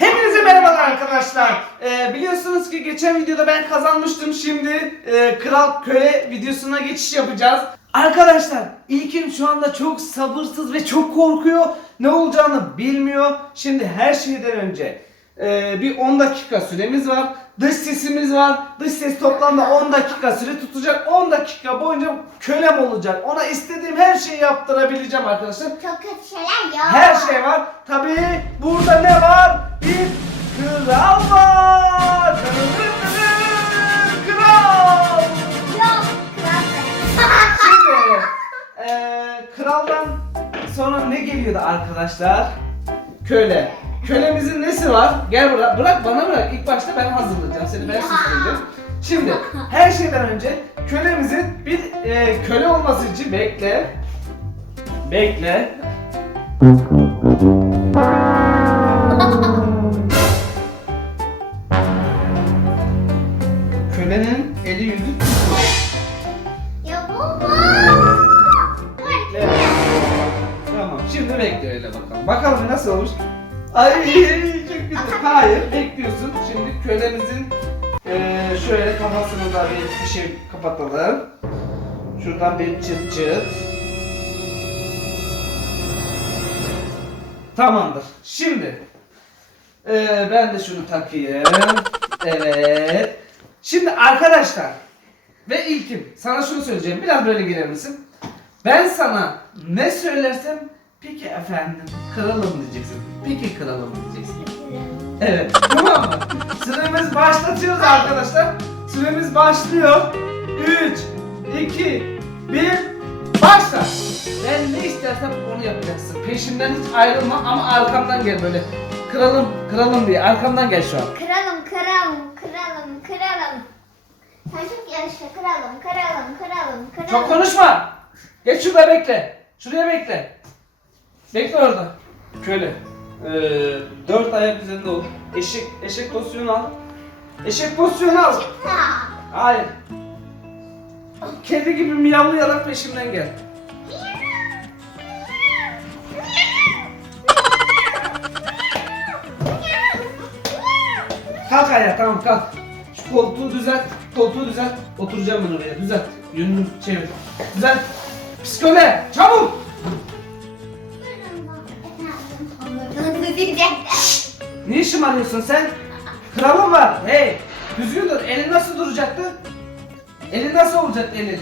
Hepinize merhabalar arkadaşlar. Ee, biliyorsunuz ki geçen videoda ben kazanmıştım. Şimdi e, kral köle videosuna geçiş yapacağız. Arkadaşlar İlkin şu anda çok sabırsız ve çok korkuyor. Ne olacağını bilmiyor. Şimdi her şeyden önce e, bir 10 dakika süremiz var. Dış sesimiz var. Dış ses toplamda 10 dakika süre tutacak. 10 dakika boyunca kölem olacak. Ona istediğim her şeyi yaptırabileceğim arkadaşlar. Çok kötü şeyler yok. Her şey var. Tabii burada ne var? Bir kral var. Kral. Kral. Şimdi eee, kraldan sonra ne geliyordu arkadaşlar? Köle. Kölemizin nesi var? Gel bırak, bırak bana bırak. İlk başta ben hazırlayacağım. Seni ben süsleyeceğim. Şimdi her şeyden önce kölemizin bir eee, köle olması için bekle. Bekle. Kölenin eli yüzü ya baba. Bekle. Tamam şimdi bekle öyle bakalım. Bakalım nasıl olmuş. Ay çok güzel. Hayır bekliyorsun. Şimdi kölemizin eee, şöyle kafasını da bir, bir şey kapatalım. Şuradan bir çıt çıt. Tamamdır. Şimdi eee, ben de şunu takayım. Evet. Şimdi arkadaşlar ve ilkim sana şunu söyleyeceğim. Biraz böyle gelir misin? Ben sana ne söylersem peki efendim kralım diyeceksin. Peki kralım diyeceksin. Evet tamam mı? Süremiz başlatıyoruz arkadaşlar. Süremiz başlıyor. 3, 2, 1, başla. Ben ne istersem onu yapacaksın. Peşimden hiç ayrılma ama arkamdan gel böyle. Kralım, kralım diye arkamdan gel şu an. Kralım, kralım, kralım, kralım. Sen çok yaşa kralım, kralım, kralım, kralım. Çok konuşma. Geç şurada bekle. Şuraya bekle. Bekle orada. Köle. Ee, dört ayak üzerinde ol. Eşek, eşek pozisyonu al. Eşek pozisyonu al. Ha. Hayır. Kedi gibi miyavlayarak peşimden gel. Kalk ayağa tamam kalk. Şu koltuğu düzelt. Koltuğu düzelt. Oturacağım ben oraya. Düzelt. Yönünü çevir. Düzelt. Psikole. Çabuk. Ne işim arıyorsun sen? Kralım var. Hey. Düzgün dur. Elin nasıl duracaktı? Elin nasıl olacak elin?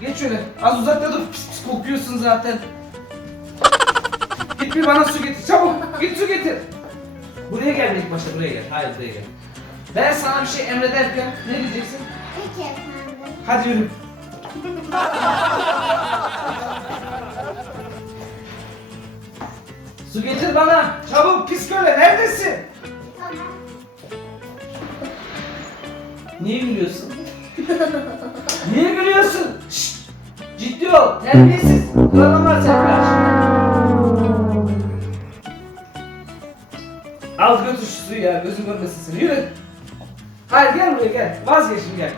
Geç şöyle. Az uzakta dur. Pis pis kokuyorsun zaten. Git bir bana su getir. Çabuk. Git su getir. Buraya gel ilk başta. Buraya gel. Hayır buraya gel. Ben sana bir şey emrederken ne diyeceksin? Peki efendim. Hadi yürü. Su getir bana. Çabuk pis köle. Neredesin? Tamam. Niye gülüyorsun? Niye gülüyorsun? Şşt! Ciddi ol. Terbiyesiz. Senin karşında. Al götür şu suyu ya. Gözüm görmesin seni. Yürü. Hayır gel buraya gel. Vazgeçin gel.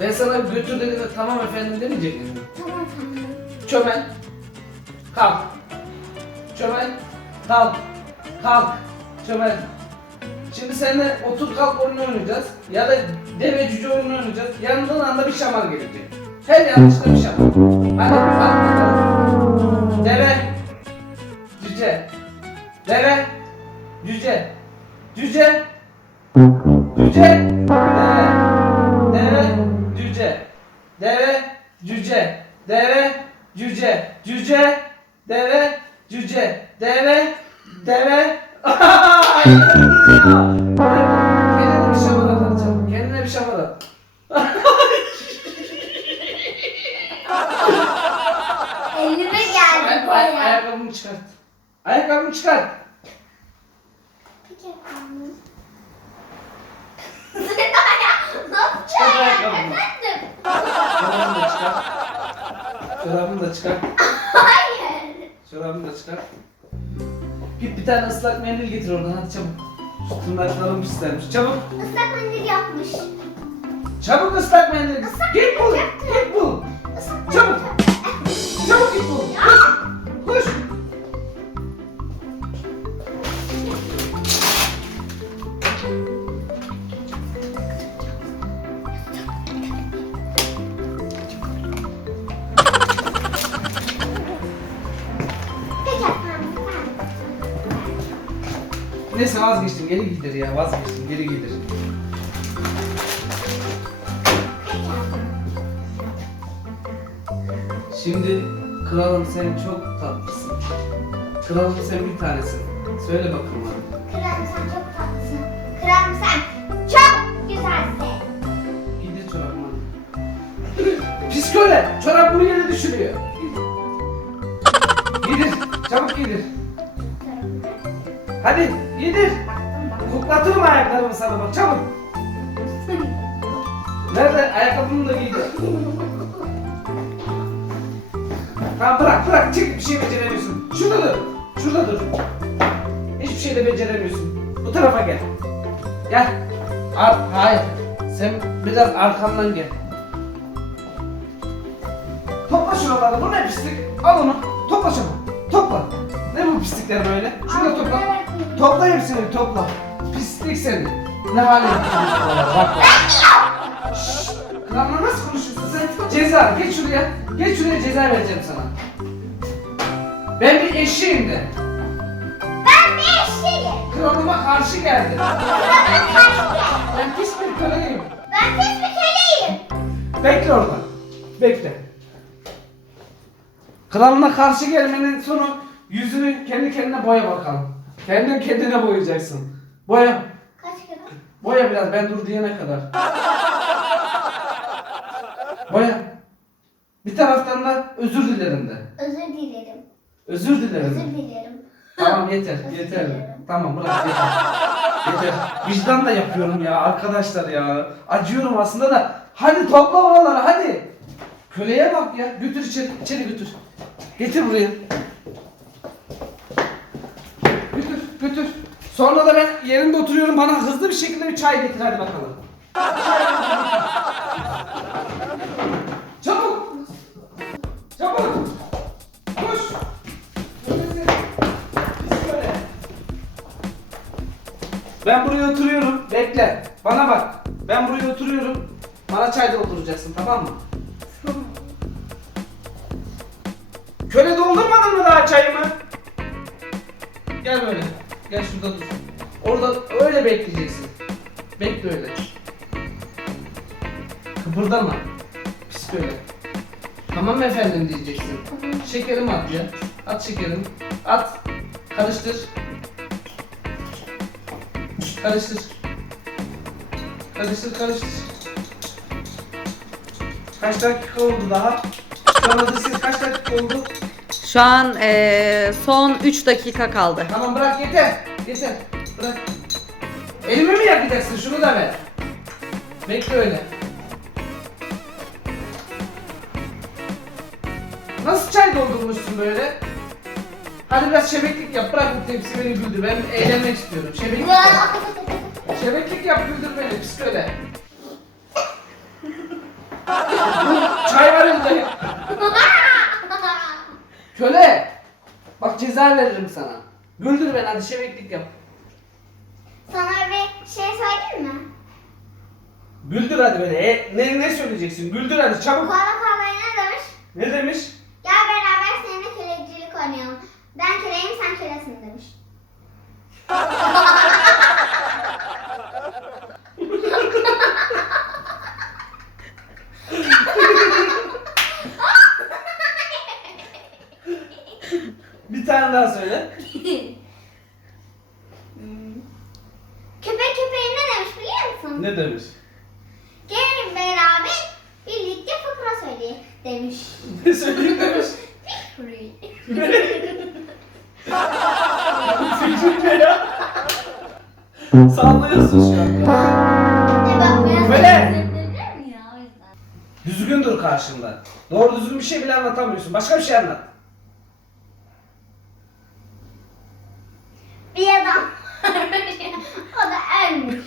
Ben sana götür dediğimde tamam efendim demeyecek miyim? Tamam efendim. Çömel. Kalk. Çömel. Kalk. Kalk. Çömel. Şimdi seninle otur kalk oyunu oynayacağız. Ya da deve cüce oyunu oynayacağız. Yanından anda bir şamar gelecek. Her yanlışta bir şamar. Hadi kalk. Deve. Cüce. Deve. Cüce. Cüce. Cüce. Deve. Deve. Cüce. Deve. Cüce. Deve. Cüce. Cüce. Deve. Cüce. Deve. Deve. Kendine bir şamar atacağım. Kendine bir şamar at. Elime geldi Ay, ay, boya. ayakkabımı çıkart. Ayakkabımı çıkart. Yapacağım ayakkabımı. Çorabını da çıkart. Çorabını da çıkart. Da çıkart. Git bir tane ıslak mendil getir oradan hadi çabuk. Şu tırnaklarım pislenmiş. Çabuk. Islak mendil yapmış. Çabuk ıslak mendil. Islak Git bul. Git bul. Çabuk. Geri gider ya vazgeçtim geri gider. Şimdi kralım sen çok tatlısın. Kralım sen bir tanesin. Söyle bakalım hadi. Kralım sen çok tatlısın. Kralım sen çok güzelsin. Giydir çorabımı. Pis köle. Çorabımı yere düşürüyor. Giydir. Çabuk giydir. Hadi giydir. Koklatırım ayaklarımı sana bak çabuk. Nerede? Ayakkabımı da giydir. Tamam bırak bırak çık bir şey beceremiyorsun. Şurada dur. Şurada dur. Hiçbir şey de beceremiyorsun. Bu tarafa gel. Gel. Ar hayır. Sen biraz arkamdan gel. Topla şuraları. Bu ne pislik? Al onu. Topla çabuk. Topla. Ne bu pislikler böyle? Şurada topla. Topla hepsini topla. Pislik seni. Ne hale getirdin? Bak bak. Şşş! Nasıl konuşuyorsun sen? Ceza. Geç şuraya. Geç şuraya ceza vereceğim sana. Ben bir eşeğim de. Ben bir eşeğim. Kralıma karşı geldim. Kralıma karşı gel. Ben pis bir köleyim. Ben pis bir köleyim. Bekle orada. Bekle. Kralına karşı gelmenin sonu yüzünü kendi kendine boya bakalım. Kendin kendine boyayacaksın. Boya. Boya biraz ben dur diyene kadar. Boya. Bir taraftan da özür dilerim de. Özür dilerim. Özür dilerim. Özür dilerim. Tamam yeter, Özür yeter. dilerim. Tamam bırak yeter. yeter. Vicdan da yapıyorum ya arkadaşlar ya. Acıyorum aslında da. Hadi topla oraları hadi. Köleye bak ya. Götür içeri, içeri götür. Getir buraya. Götür, götür. Sonra da ben yerimde oturuyorum bana hızlı bir şekilde bir çay getir hadi bakalım. Çabuk. Çabuk. Koş. Köle. Ben buraya oturuyorum. Bekle. Bana bak. Ben buraya oturuyorum. Bana çay dolduracaksın tamam mı? Köle doldurmadın mı daha çayımı? Gel böyle. Gel şurada dur. Orada öyle bekleyeceksin. Bekle öyle. Kıpırdama. Pis köle. Tamam efendim diyeceksin. Şekerim at ya. At şekerim. At. Karıştır. Karıştır. Karıştır karıştır. Kaç dakika oldu daha? Şu anda kaç dakika oldu? Şu an eee, son 3 dakika kaldı. Tamam bırak yeter. Yeter. Bırak. Elimi mi yakacaksın? Şunu da ver. Bekle öyle. Nasıl çay doldurmuşsun böyle? Hadi biraz şebeklik yap. Bırak bu tepsi beni güldür. Ben eğlenmek istiyorum. Şebeklik yap. Şebeklik yap güldür beni. Pis köle. çay var elinde. Köle. Bak ceza veririm sana. Güldür beni hadi şebeklik yap. Sana bir şey söyleyeyim mi? Güldür hadi beni. E, ne, ne söyleyeceksin? Güldür hadi çabuk. Koala koala ne demiş? Ne demiş? Gel beraber seninle kölecilik oynayalım. Ben köleyim sen kölesin demiş. tane daha söyle. Köpek köpeğe ne demiş biliyor musun? Ne demiş? Gelin beraber birlikte fıkra söyleyin demiş. Ne söyleyeyim demiş? Ne ya? Sallıyorsun şu an. Ne bak biraz Böyle. üzüldürür mü ya o yüzden. Düzgün dur karşımda. Doğru düzgün bir şey bile anlatamıyorsun. Başka bir şey anlat. Bir adam o da ölmüş.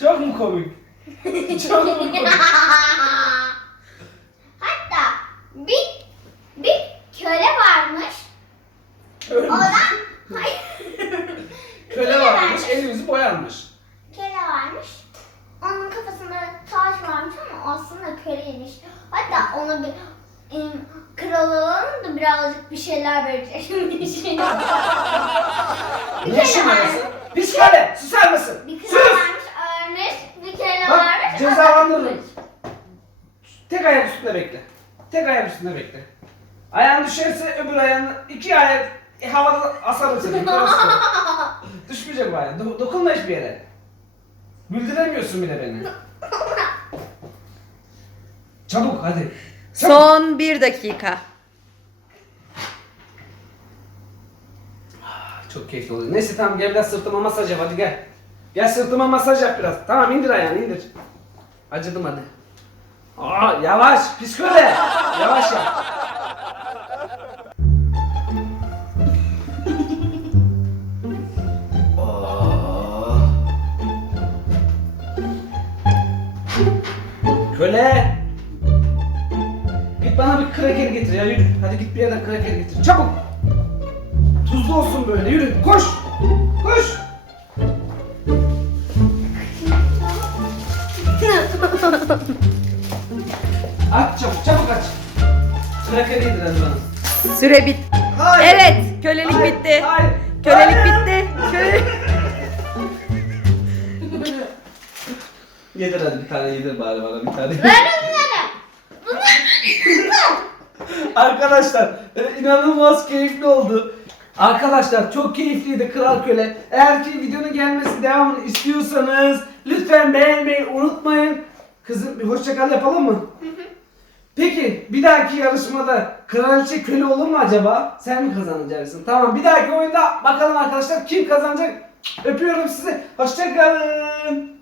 Çok mu komik? Çok komik? Hatta bir bir köle varmış. O Ölmüş. da hayır. Köle varmış, el yüzü boyanmış. Köle varmış. Onun kafasında taş varmış ama aslında köleymiş. Hatta ona bir em, kral olalım da birazcık bir şeyler verecek. Bir. Bir Ne kere işin vermiş. arası? Pis kale susar mısın? Bir kere Sus! vermiş, ölmüş. Bir kere Bak, vermiş. Cezalandırırım. Tek ayak üstünde bekle. Tek ayak üstünde bekle. Ayağın düşerse öbür ayağını iki ayak e, havada asarım seni. Düşmeyecek bu ayağın. Do- dokunma hiçbir yere. Güldüremiyorsun bile beni. Çabuk hadi. Çabuk. Son 1 dakika. Çok keyifli oluyor. Neyse tamam gel biraz sırtıma masaj yap hadi gel. Gel sırtıma masaj yap biraz. Tamam indir ayağını indir. Acıdım hadi. Aa yavaş pis köle. Yavaş. Oh. Köle. Git bana bir kraker getir ya yürü. Hadi git bir yerden kraker getir. Çabuk. Tuzlu olsun böyle yürü. Koş. Aç çabuk çabuk aç. Kraker yedir hadi bana. Süre bit. Hayır. Evet, kölelik Hayır, bitti. Hayır. Kölelik Hayır. bitti. Kölelik. Yedir hadi bir tane yedir bari bana bir tane. Ver onları. Arkadaşlar e, inanılmaz keyifli oldu. Arkadaşlar çok keyifliydi Kral Köle. Eğer ki videonun gelmesi devamını istiyorsanız lütfen beğenmeyi unutmayın. Kızım bir hoşça kal yapalım mı? Peki bir dahaki yarışmada kraliçe köle olur mu acaba? Sen mi kazanacaksın? Tamam bir dahaki oyunda bakalım arkadaşlar kim kazanacak? Öpüyorum sizi. Hoşça kalın.